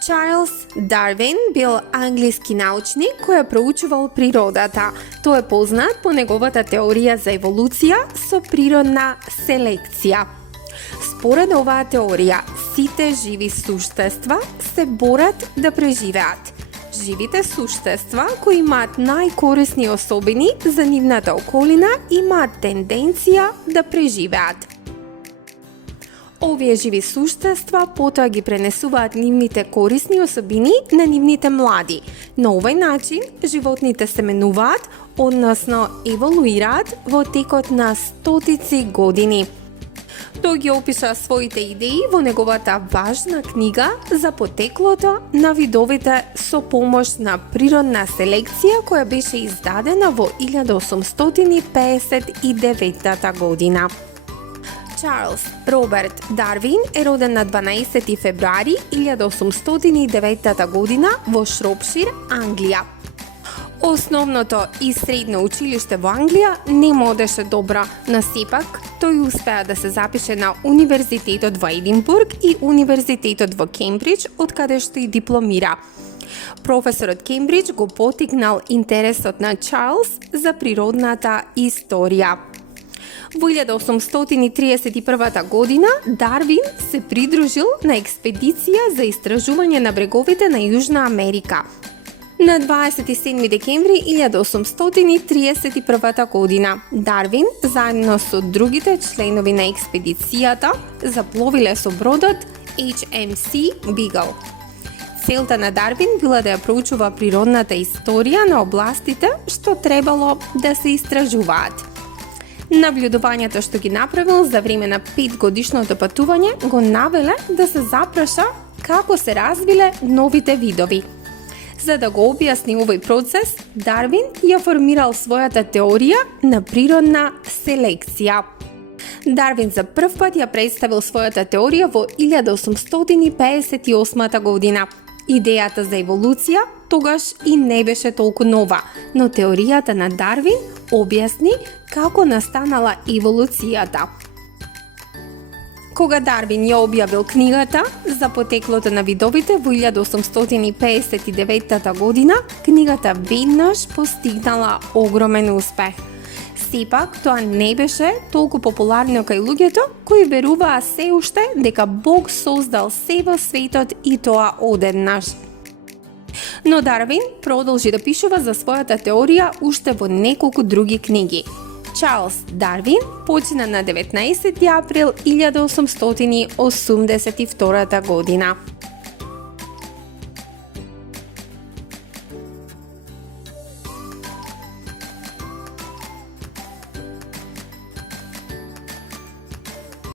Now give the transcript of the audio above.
Чарлс Дарвин бил англиски научник кој проучувал природата. Тој е познат по неговата теорија за еволуција со природна селекција. Според оваа теорија, сите живи суштества се борат да преживеат. Живите суштества кои имаат најкорисни особини за нивната околина имаат тенденција да преживеат. Овие живи суштества потоа ги пренесуваат нивните корисни особини на нивните млади. На овој начин, животните се менуваат, односно еволуираат во текот на стотици години. Тој ги опиша своите идеи во неговата важна книга за потеклото на видовите со помош на природна селекција која беше издадена во 1859 година. Чарлс Роберт Дарвин е роден на 12 февруари 1809 година во Шропшир, Англија. Основното и средно училиште во Англија не му одеше добро, но сепак тој успеа да се запише на Универзитетот во Единбург и Универзитетот во Кембридж, од каде што и дипломира. Професорот Кембридж го потикнал интересот на Чарлс за природната историја. Во 1831 година Дарвин се придружил на експедиција за истражување на бреговите на Јужна Америка. На 27 декември 1831 година Дарвин заедно со другите членови на експедицијата запловиле со бродот HMC Beagle. Целта на Дарвин била да ја проучува природната историја на областите што требало да се истражуваат. Наблюдувањето што ги направил за време на 5-годишното патување го навеле да се запраша како се развиле новите видови. За да го објасни овој процес, Дарвин ја формирал својата теорија на природна селекција. Дарвин за прв пат ја представил својата теорија во 1858 година. Идејата за еволуција тогаш и не беше толку нова, но теоријата на Дарвин објасни како настанала еволуцијата. Кога Дарвин ја објавил книгата за потеклото на видовите во 1859 година, книгата веднаш постигнала огромен успех. Сепак, тоа не беше толку популарно кај луѓето кои веруваа се уште дека Бог создал се во светот и тоа одеднаш. Но Дарвин продолжи да пишува за својата теорија уште во неколку други книги. Чарлс Дарвин почина на 19 април 1882 година.